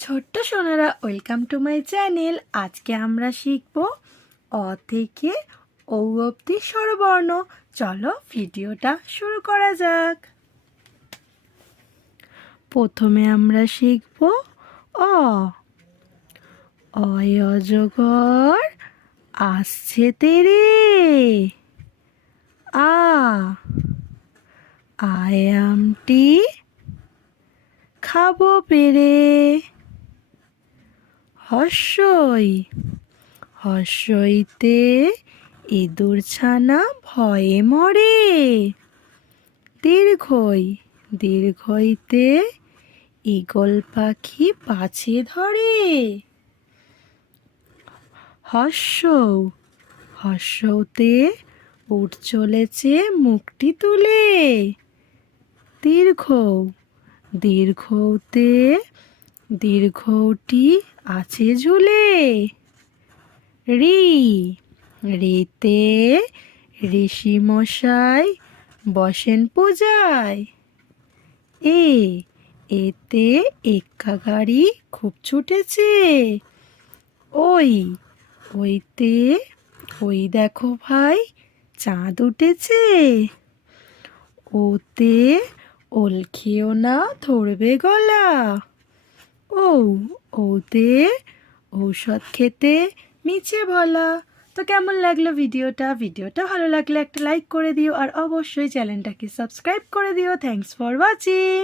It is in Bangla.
ছোট্ট সোনারা ওয়েলকাম টু মাই চ্যানেল আজকে আমরা শিখব অ থেকে ঔ অব্দি স্বরবর্ণ। চলো ভিডিওটা শুরু করা যাক। প্রথমে আমরা শিখব অ। অজগর, আসছে তেরে। আ। আয়ামটি খাব পেরে। হর্ষই। হর্ষইতে ইঁদুর ছানা ভয়ে মরে। দীর্ঘই, দীর্ঘইতে ঈগল পাখি পাছে ধরে। হর্ষ হর্ষতে উঠ চলেছে মুখটি তুলে। দীর্ঘ দীর্ঘতে দীর্ঘটি আছে ঝুলে। রি, রিতে ঋষি মশাই বসেন পূজায়। এ, এতে এক্কা গাড়ি খুব ছুটেছে। ওই, ওইতে, ওই দেখো ভাই, চাঁদ উঠেছে। ওতে ওল খেও না ধরবে গলা। ও, ওতে ঔষধ খেতে মিছে বলা। তো কেমন লাগল ভিডিওটা? ভিডিওটা ভালো লাগলে একটা লাইক করে দিও আর অবশ্যই চ্যানেলটাকে সাবস্ক্রাইব করে দিও। Thanks for watching